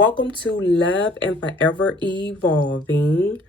Welcome to Love and Forever Evolving,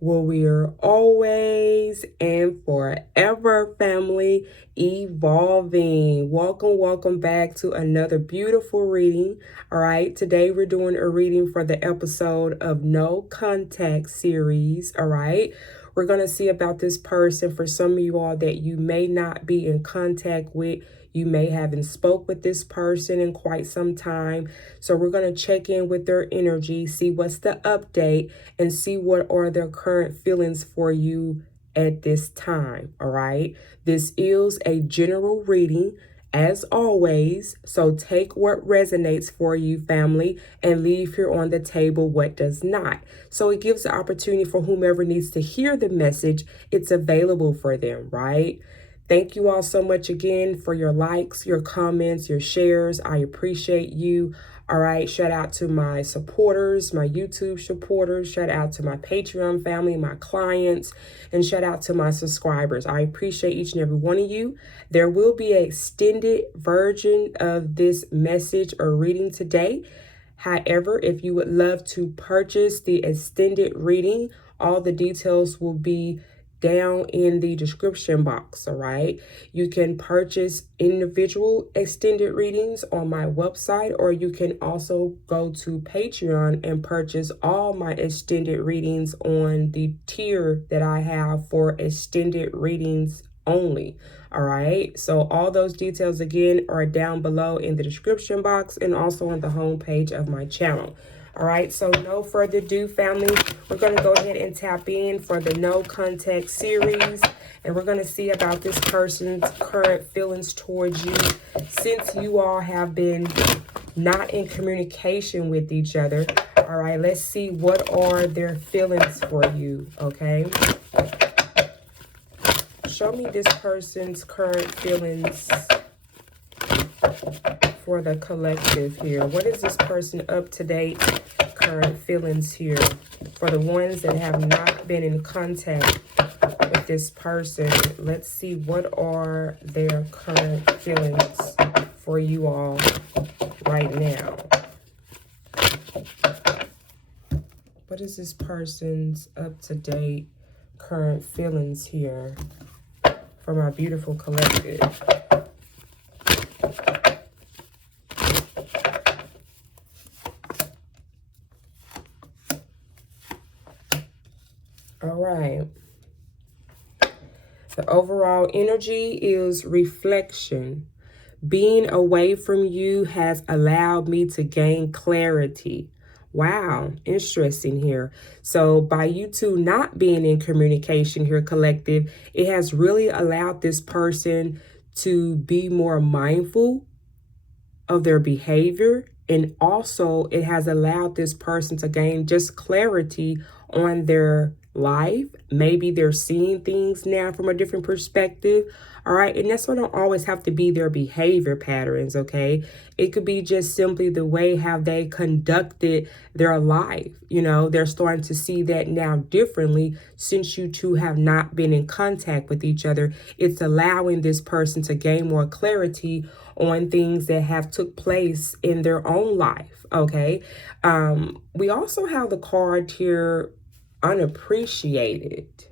where we're always and forever family evolving. Welcome back to another beautiful reading. All right, today we're doing a reading for the episode of No Contact series. All right, we're going to see about this person. For some of you all that you may not be in contact with, you may haven't spoke with this person in quite some time. So we're going to check in with their energy, see what's the update, and see what are their current feelings for you at this time. All right. This is a general reading as always. So take what resonates for you, family, and leave here on the table what does not. So it gives the opportunity for whomever needs to hear the message. It's available for them, right? Thank you all so much again for your likes, your comments, your shares. I appreciate you. All right. Shout out to my supporters, my YouTube supporters. Shout out to my Patreon family, my clients, and shout out to my subscribers. I appreciate each and every one of you. There will be an extended version of this message or reading today. However, if you would love to purchase the extended reading, all the details will be down in the description box. All right, you can purchase individual extended readings on my website, or you can also go to Patreon and purchase all my extended readings on the tier that I have for extended readings only. All right, so all those details again are down below in the description box and also on the home page of my channel. All right, so no further ado, family. We're going to go ahead and tap in for the No Contact series. And we're going to see about this person's current feelings towards you. Since you all have been not in communication with each other. All right, let's see what are their feelings for you, okay? Show me this person's current feelings for the collective here. What is this person up to date current feelings here for the ones that have not been in contact with this person? Let's see what are their current feelings for you all right now. What is this person's up to date current feelings here for my beautiful collective? All right. The overall energy is reflection. Being away from you has allowed me to gain clarity. Wow, interesting here. So by you two not being in communication here, collective, it has really allowed this person to be more mindful of their behavior. And also it has allowed this person to gain just clarity on their life. Maybe they're seeing things now from a different perspective. All right. And that's why don't always have to be their behavior patterns. Okay. It could be just simply the way how they conducted their life. You know, they're starting to see that now differently since you two have not been in contact with each other. It's allowing this person to gain more clarity on things that have took place in their own life. Okay. We also have the card here, unappreciated.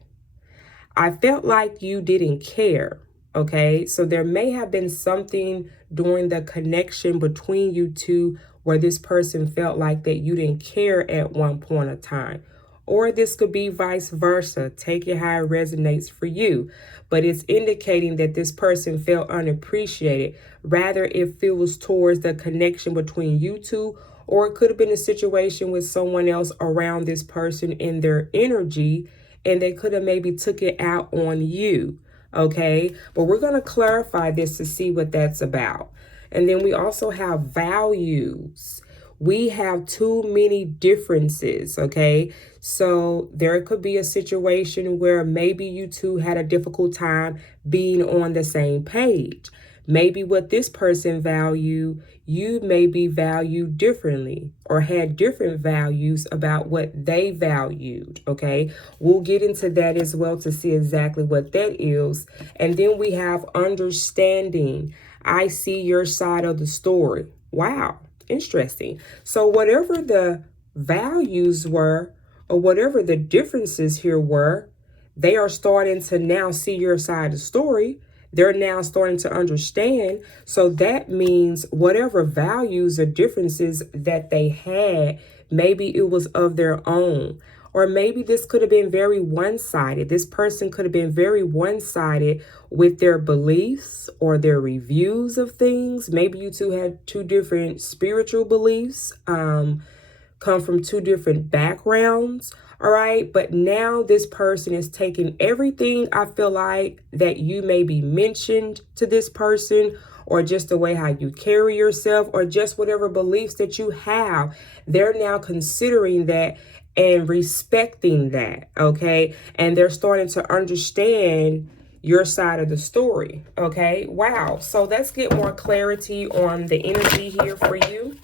I felt like you didn't care. Okay, so there may have been something during the connection between you two where this person felt like that you didn't care at one point of time. Or this could be vice versa. Take it how it resonates for you. But it's indicating that this person felt unappreciated. Rather, it feels towards the connection between you two, or it could have been a situation with someone else around this person in their energy, and they could have maybe took it out on you. Okay, but we're going to clarify this to see what that's about. And then we also have values. We have too many differences. Okay, so there could be a situation where maybe you two had a difficult time being on the same page. Maybe what this person value, you maybe valued differently or had different values about what they valued. Okay, we'll get into that as well to see exactly what that is. And then we have understanding. I see your side of the story. Wow. Interesting. So whatever the values were, or whatever the differences here were, they are starting to now see your side of the story. They're now starting to understand. So that means whatever values or differences that they had, maybe it was of their own. Or maybe this could have been very one-sided. This person could have been very one-sided with their beliefs or their reviews of things. Maybe you two had two different spiritual beliefs, come from two different backgrounds. All right. But now this person is taking everything, I feel like, that you maybe mentioned to this person, or just the way how you carry yourself, or just whatever beliefs that you have. They're now considering that and respecting that. Okay. And they're starting to understand your side of the story. Okay. Wow. So let's get more clarity on the energy here for you.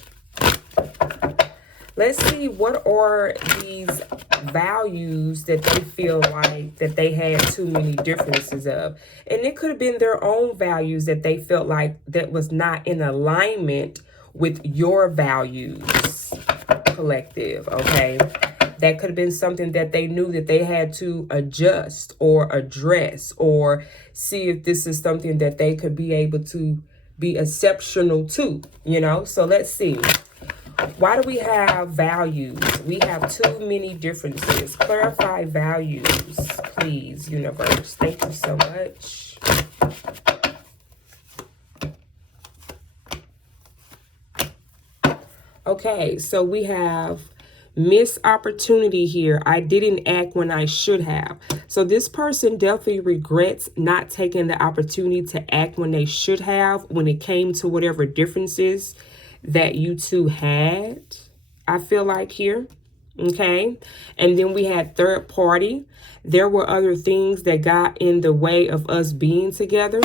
Let's see, what are these values that they feel like that they had too many differences of? And it could have been their own values that they felt like that was not in alignment with your values, collective, okay? That could have been something that they knew that they had to adjust or address, or see if this is something that they could be able to be exceptional to, you know? So let's see. Why do we have values? We have too many differences. Clarify values, please, universe. Thank you so much. Okay, so we have missed opportunity here. I didn't act when I should have. So this person definitely regrets not taking the opportunity to act when they should have, when it came to whatever differences that you two had, I feel like here. Okay. And then we had third party. There were other things that got in the way of us being together.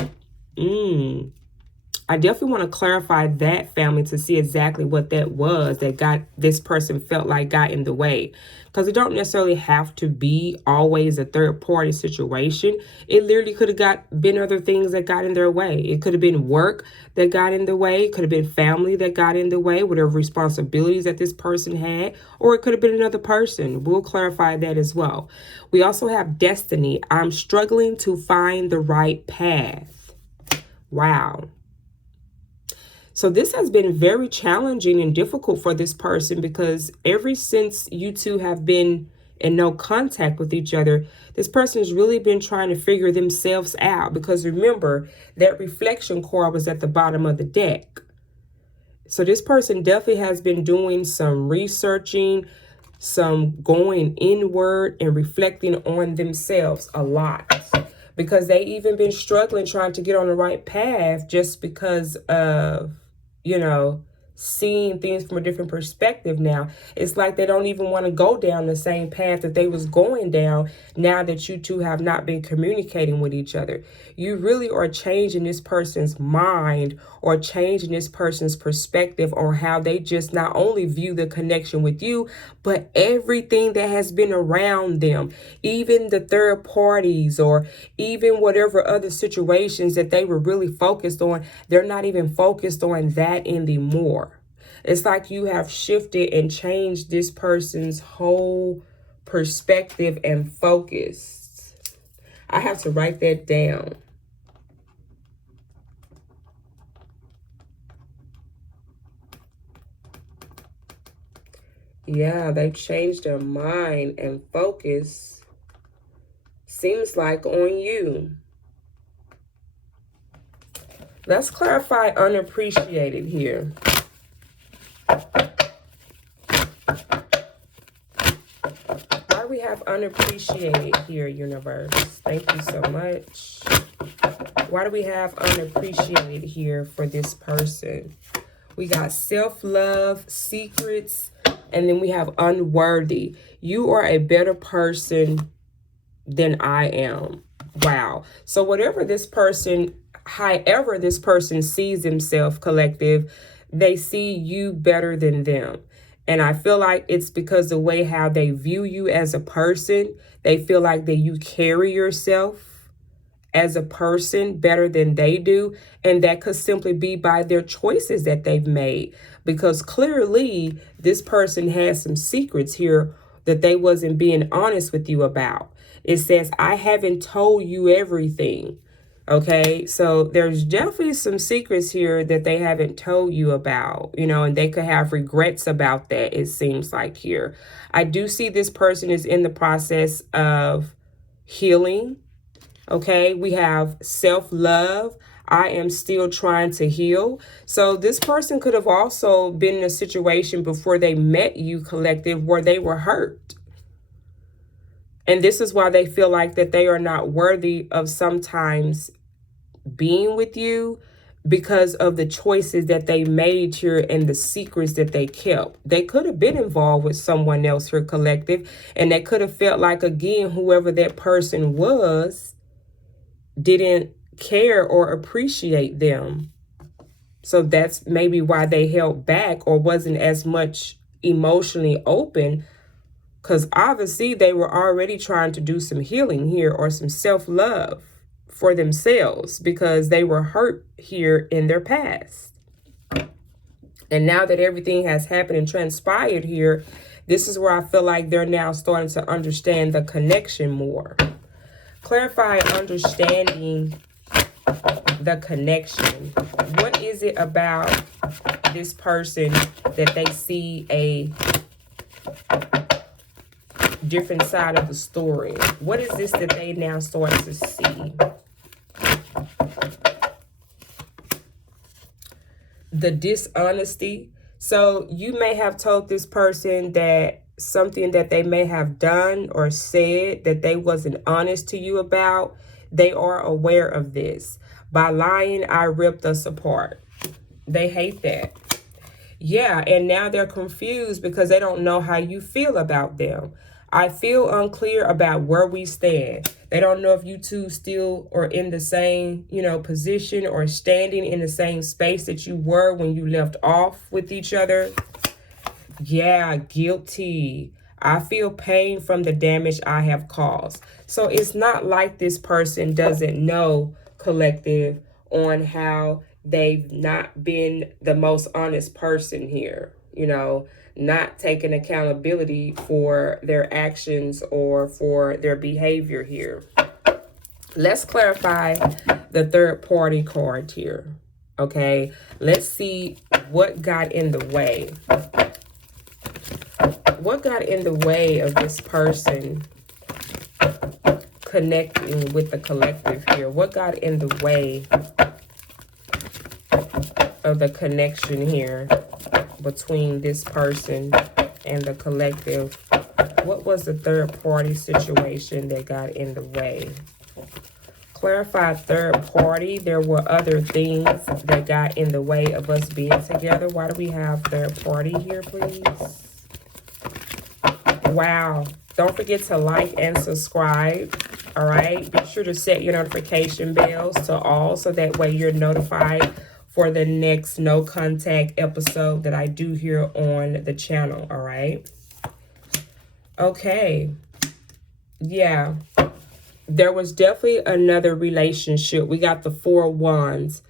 I definitely want to clarify that, family, to see exactly what that was that got this person felt like got in the way. Because it don't necessarily have to be always a third party situation. It literally could have been other things that got in their way. It could have been work that got in the way. It could have been family that got in the way, whatever responsibilities that this person had. Or it could have been another person. We'll clarify that as well. We also have destiny. I'm struggling to find the right path. Wow. So this has been very challenging and difficult for this person, because ever since you two have been in no contact with each other, this person has really been trying to figure themselves out. Because remember, that reflection card was at the bottom of the deck. So this person definitely has been doing some researching, some going inward and reflecting on themselves a lot. Because they even been struggling trying to get on the right path, just because of, you know, seeing things from a different perspective now. It's like they don't even want to go down the same path that they was going down now that you two have not been communicating with each other. You really are changing this person's mind, or changing this person's perspective on how they just not only view the connection with you, but everything that has been around them, even the third parties, or even whatever other situations that they were really focused on. They're not even focused on that anymore. It's like you have shifted and changed this person's whole perspective and focus. I have to write that down. Yeah, they've changed their mind and focus, seems like, on you. Let's clarify unappreciated here. Why do we have unappreciated here, universe? Thank you so much. Why do we have unappreciated here for this person? We got self-love, secrets, and then we have unworthy. You are a better person than I am. Wow. So whatever this person, however this person sees themselves, collective, they see you better than them. And I feel like it's because the way how they view you as a person, they feel like that you carry yourself as a person better than they do. And that could simply be by their choices that they've made. Because clearly this person has some secrets here that they wasn't being honest with you about. It says, I haven't told you everything. Okay, so there's definitely some secrets here that they haven't told you about, and they could have regrets about that, it seems like here. I do see this person is in the process of healing. Okay, we have self-love. I am still trying to heal. So this person could have also been in a situation before they met you, collective, where they were hurt. And this is why they feel like that they are not worthy of sometimes being with you, because of the choices that they made here and the secrets that they kept. They could have been involved with someone else here, collective, and they could have felt like, again, whoever that person was didn't care or appreciate them. So that's maybe why they held back or wasn't as much emotionally open, because obviously they were already trying to do some healing here or some self-love for themselves, because they were hurt here in their past. And now that everything has happened and transpired here, this is where I feel like they're now starting to understand the connection more. Clarify understanding the connection. What is it about this person that they see a different side of the story? What is this that they now start to see? The dishonesty. So you may have told this person that something that they may have done or said that they wasn't honest to you about. They are aware of this. By lying, I ripped us apart. They hate that. Yeah, and now they're confused because they don't know how you feel about them. I feel unclear about where we stand. They don't know if you two still are in the same, position or standing in the same space that you were when you left off with each other. Yeah, guilty. I feel pain from the damage I have caused. So it's not like this person doesn't know, collective, on how they've not been the most honest person here, not taking accountability for their actions or for their behavior here. Let's clarify the third party card here. Okay, let's see what got in the way. What got in the way of this person connecting with the collective here? What got in the way of the connection here between this person and the collective? What was the third party situation that got in the way? Clarify third party. There were other things that got in the way of us being together. Why do we have third party here, please? Wow. Don't forget to like and subscribe. All right. Be sure to set your notification bells to all so that way you're notified for the next no contact episode that I do here on the channel. All right. Okay. Yeah. There was definitely another relationship. We got the 4 of Wands.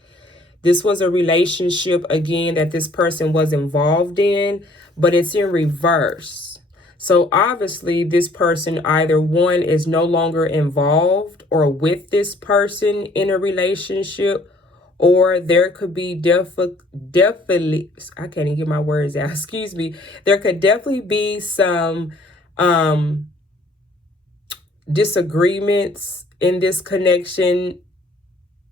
This was a relationship, again, that this person was involved in, but it's in reverse. So obviously this person, either one, is no longer involved or with this person in a relationship, or there could be definitely, I can't even get my words out, excuse me. There could definitely be some disagreements in this connection.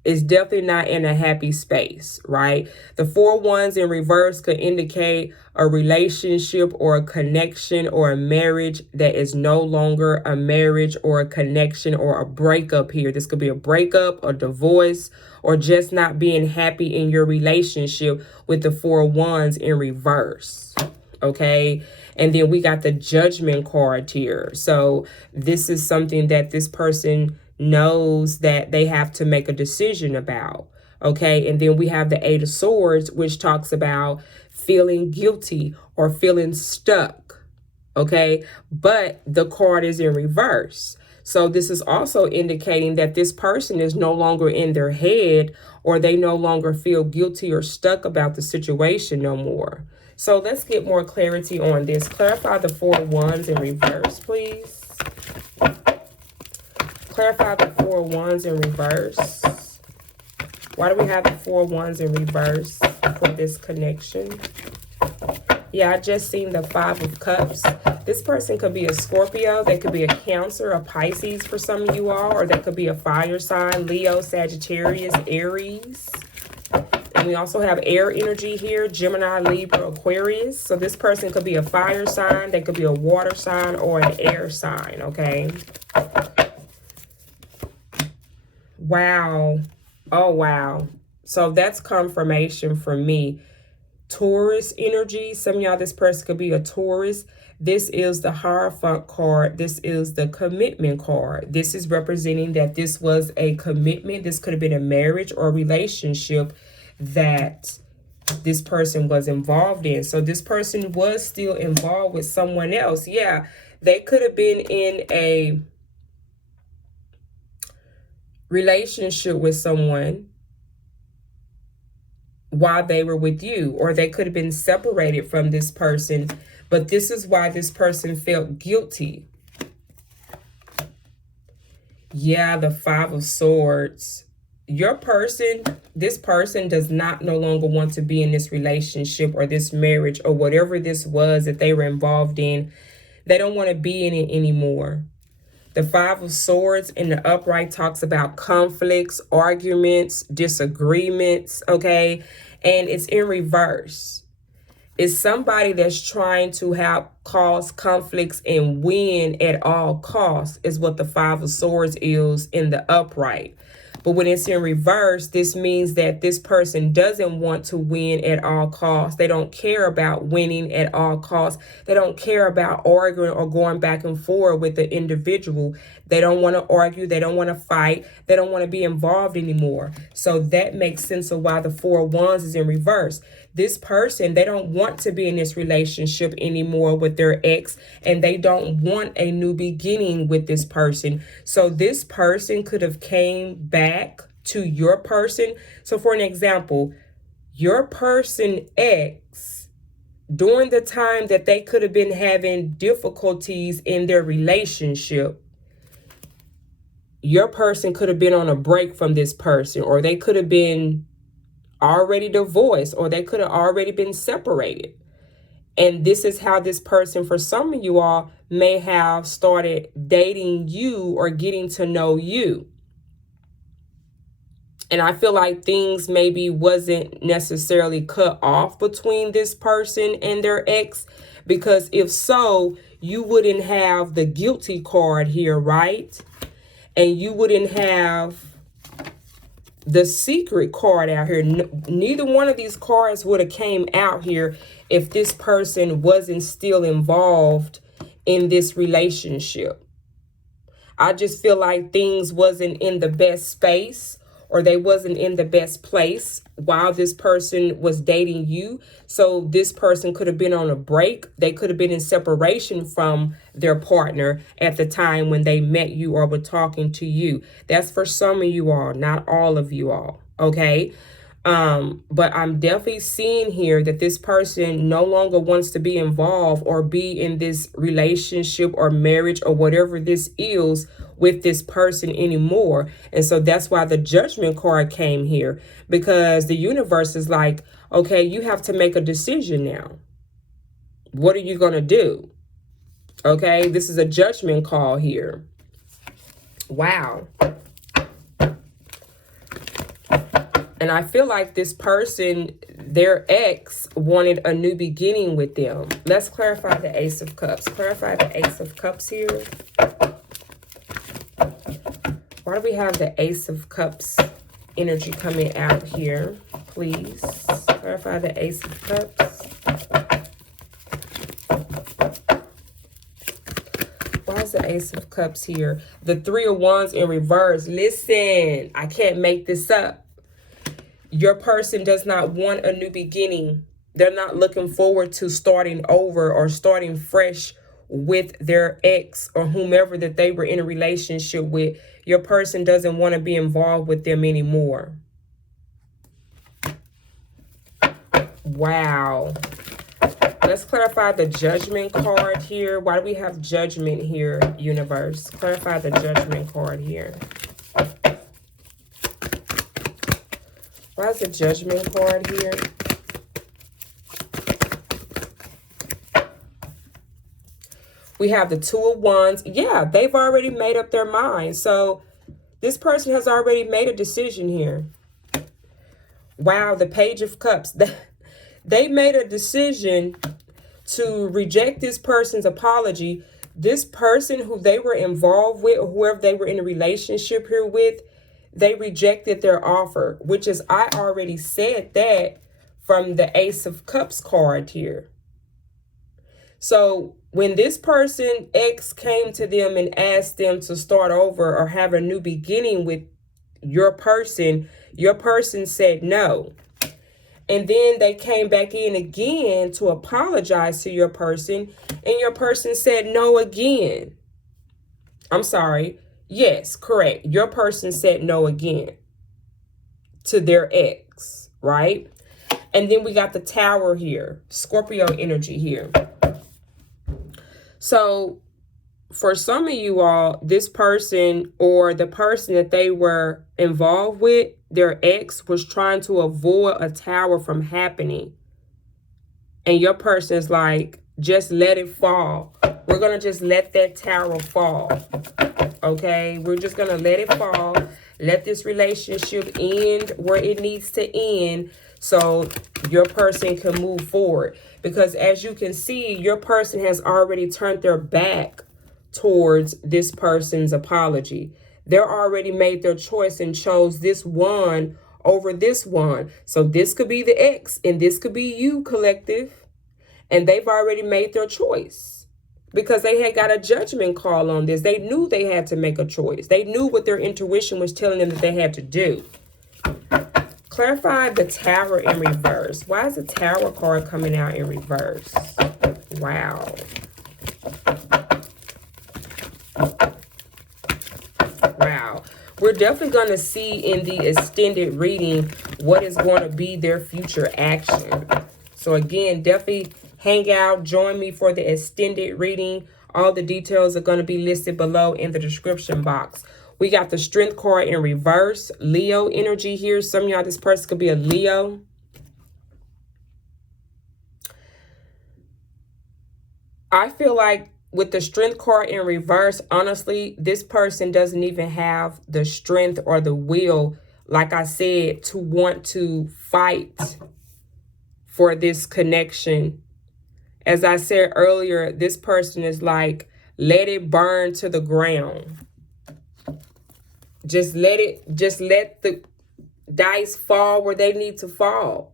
Is definitely not in a happy space, right? The 4 of Wands in reverse could indicate a relationship or a connection or a marriage that is no longer a marriage or a connection or a breakup here. This could be a breakup, a divorce, or just not being happy in your relationship with the 4 of Wands in reverse. Okay. And then we got the Judgment card here. So this is something that this person knows that they have to make a decision about. Okay. And then we have the 8 of Swords, which talks about feeling guilty or feeling stuck. Okay. But the card is in reverse. So this is also indicating that this person is no longer in their head, or they no longer feel guilty or stuck about the situation no more. So let's get more clarity on this. Clarify the 4 of Wands in reverse, please. Clarify the 4 of Wands in reverse. Why do we have the 4 of Wands in reverse for this connection? Yeah, I just seen the 5 of Cups. This person could be a Scorpio. They could be a Cancer, a Pisces for some of you all. Or they could be a fire sign, Leo, Sagittarius, Aries. And we also have air energy here, Gemini, Libra, Aquarius. So this person could be a fire sign. They could be a water sign or an air sign, okay? Wow. Oh, wow. So that's confirmation for me. Taurus energy. Some of y'all, this person could be a Taurus. This is the Hierophant card. This is the commitment card. This is representing that this was a commitment. This could have been a marriage or a relationship that this person was involved in. So this person was still involved with someone else. Yeah, they could have been in a relationship with someone while they were with you, or they could have been separated from this person, but this is why this person felt guilty. Yeah, the 5 of Swords. Your person, this person does not no longer want to be in this relationship or this marriage or whatever this was that they were involved in. They don't want to be in it anymore. The 5 of Swords in the upright talks about conflicts, arguments, disagreements, okay? And it's in reverse. It's somebody that's trying to cause conflicts and win at all costs is what the 5 of Swords is in the upright. But when it's in reverse, this means that this person doesn't want to win at all costs. They don't care about winning at all costs. They don't care about arguing or going back and forth with the individual. They don't want to argue. They don't want to fight. They don't want to be involved anymore. So that makes sense of why the 4 of Wands is in reverse. This person, they don't want to be in this relationship anymore with their ex, and they don't want a new beginning with this person. So this person could have came back to your person. So for an example, your person ex, during the time that they could have been having difficulties in their relationship, your person could have been on a break from this person, or they could have been already divorced, or they could have already been separated. And this is how this person, for some of you all, may have started dating you or getting to know you. And I feel like things maybe wasn't necessarily cut off between this person and their ex, because if so, you wouldn't have the guilty card here, right? And you wouldn't have the secret card out here. Neither one of these cards would have came out here if this person wasn't still involved in this relationship. I just feel like things wasn't in the best space, or they wasn't in the best place while this person was dating you. So this person could have been on a break. They could have been in separation from their partner at the time when they met you or were talking to you. That's for some of you all, not all of you all, okay? But I'm definitely seeing here that this person no longer wants to be involved or be in this relationship or marriage or whatever this is with this person anymore. And so that's why the Judgment card came here, because the universe is like, okay, you have to make a decision now. What are you going to do? Okay, this is a judgment call here. Wow. And I feel like this person, their ex, wanted a new beginning with them. Let's clarify the Ace of Cups. Clarify the Ace of Cups here. Why do we have the Ace of Cups energy coming out here? Please clarify the Ace of Cups. Why is the Ace of Cups here? The 3 of Wands in reverse. Listen, I can't make this up. Your person does not want a new beginning. They're not looking forward to starting over or starting fresh with their ex or whomever that they were in a relationship with. Your person doesn't want to be involved with them anymore. Wow. Let's clarify the Judgment card here. Why do we have Judgment here, universe? Clarify the Judgment card here. Why is the Judgment card here? We have the Two of Wands. Yeah, they've already made up their mind. So this person has already made a decision here. Wow, the Page of Cups. They made a decision to reject this person's apology. This person who they were involved with, or whoever they were in a relationship here with, they rejected their offer, which is, I already said that from the Ace of Cups card here. So when this person, ex, came to them and asked them to start over or have a new beginning with your person said no. And then they came back in again to apologize to your person, and your person said no again. I'm sorry. Yes, correct. Your person said no again to their ex, right? And then we got the Tower here, Scorpio energy here. So for some of you all, this person or the person that they were involved with, their ex, was trying to avoid a tower from happening. And your person is like, just let it fall. We're going to just let that tower fall. Okay? We're just going to let it fall. Let this relationship end where it needs to end so your person can move forward. Because as you can see, your person has already turned their back towards this person's apology. They're already made their choice and chose this one over this one. So this could be the ex and this could be you, collective. And they've already made their choice because they had got a judgment call on this. They knew they had to make a choice. They knew what their intuition was telling them that they had to do. Clarify the Tower in reverse. Why is the Tower card coming out in reverse? Wow. Wow. We're definitely going to see in the extended reading what is going to be their future action. So again, definitely hang out. Join me for the extended reading. All the details are going to be listed below in the description box. We got the Strength card in reverse. Leo energy here. Some of y'all, this person could be a Leo. I feel like with the Strength card in reverse, honestly, this person doesn't even have the strength or the will, like I said, to want to fight for this connection. As I said earlier, this person is like, let it burn to the ground. Just let the dice fall where they need to fall.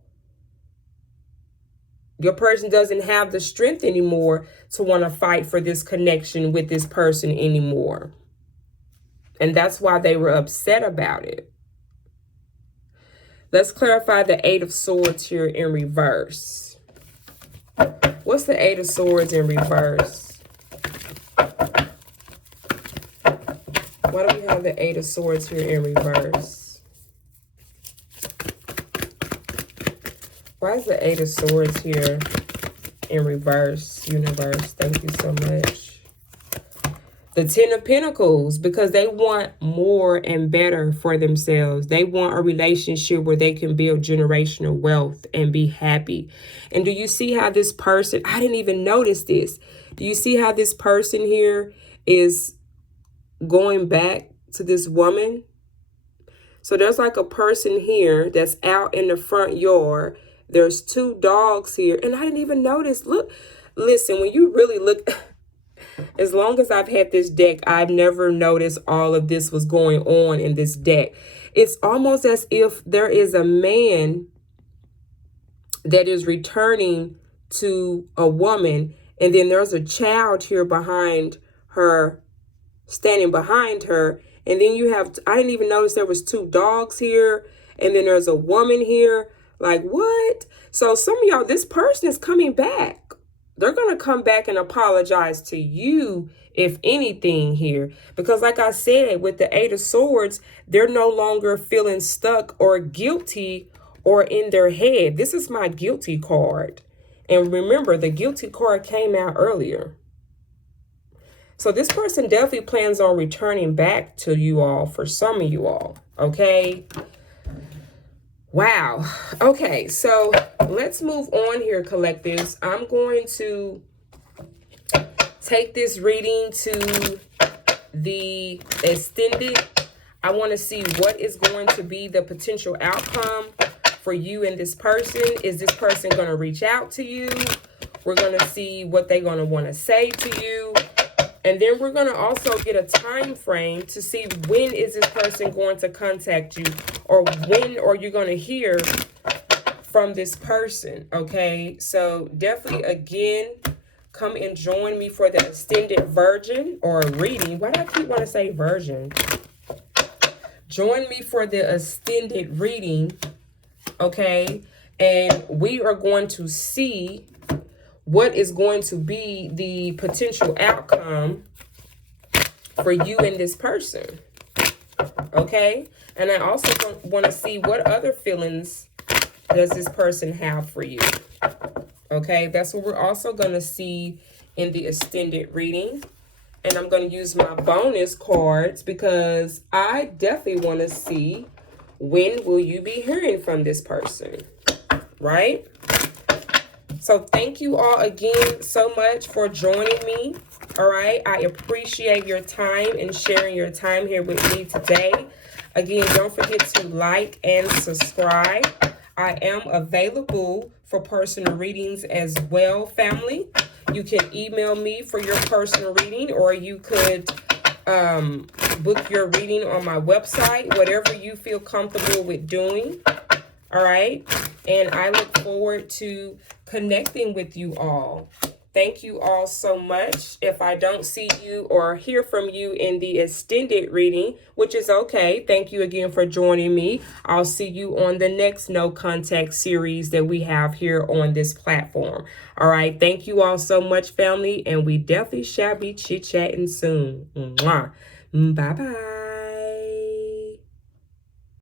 Your person doesn't have the strength anymore to want to fight for this connection with this person anymore. And that's why they were upset about it. Let's clarify the Eight of Swords here in reverse. What's the Eight of Swords in reverse? Why do we have the Eight of Swords here in reverse? Why is the Eight of Swords here in reverse, universe? Thank you so much. The Ten of Pentacles, because they want more and better for themselves. They want a relationship where they can build generational wealth and be happy. And do you see how this person, I didn't even notice this. Do you see how this person here is going back to this woman? So there's like a person here that's out in the front yard. There's two dogs here. And I didn't even notice. Look, listen, when you really look, as long as I've had this deck, I've never noticed all of this was going on in this deck. It's almost as if there is a man that is returning to a woman. And then there's a child here behind her, standing behind her. And then you have, I didn't even notice there was two dogs here. And then there's a woman here. Like, what? So some of y'all, this person is coming back. they're going to come back and apologize to you, if anything, here. Because like I said, with the Eight of Swords, they're no longer feeling stuck or guilty or in their head. This is my guilty card. And remember, the guilty card came out earlier. So this person definitely plans on returning back to you all, for some of you all, okay? Wow. Okay, so let's move on here, collectives. I'm going to take this reading to the extended. I want to see what is going to be the potential outcome for you and this person. Is this person going to reach out to you? We're going to see what they're going to want to say to you. And then we're going to also get a time frame to see when is this person going to contact you, or when are you going to hear from this person, okay? So definitely, again, come and join me for the extended version or reading. Why do I keep wanting to say version? Join me for the extended reading, okay? And we are going to see what is going to be the potential outcome for you and this person, okay? And I also want to see what other feelings does this person have for you, okay? That's what we're also going to see in the extended reading. And I'm going to use my bonus cards because I definitely want to see when will you be hearing from this person, right? So thank you all again so much for joining me. All right. I appreciate your time and sharing your time here with me today. Again, don't forget to like and subscribe. I am available for personal readings as well, family. You can email me for your personal reading, or you could book your reading on my website, whatever you feel comfortable with doing. All right. And I look forward to connecting with you all. Thank you all so much. If I don't see you or hear from you in the extended reading, which is okay, thank you again for joining me. I'll see you on the next No Contact series that we have here on this platform. All right. Thank you all so much, family. And we definitely shall be chit-chatting soon. Mwah. Bye-bye.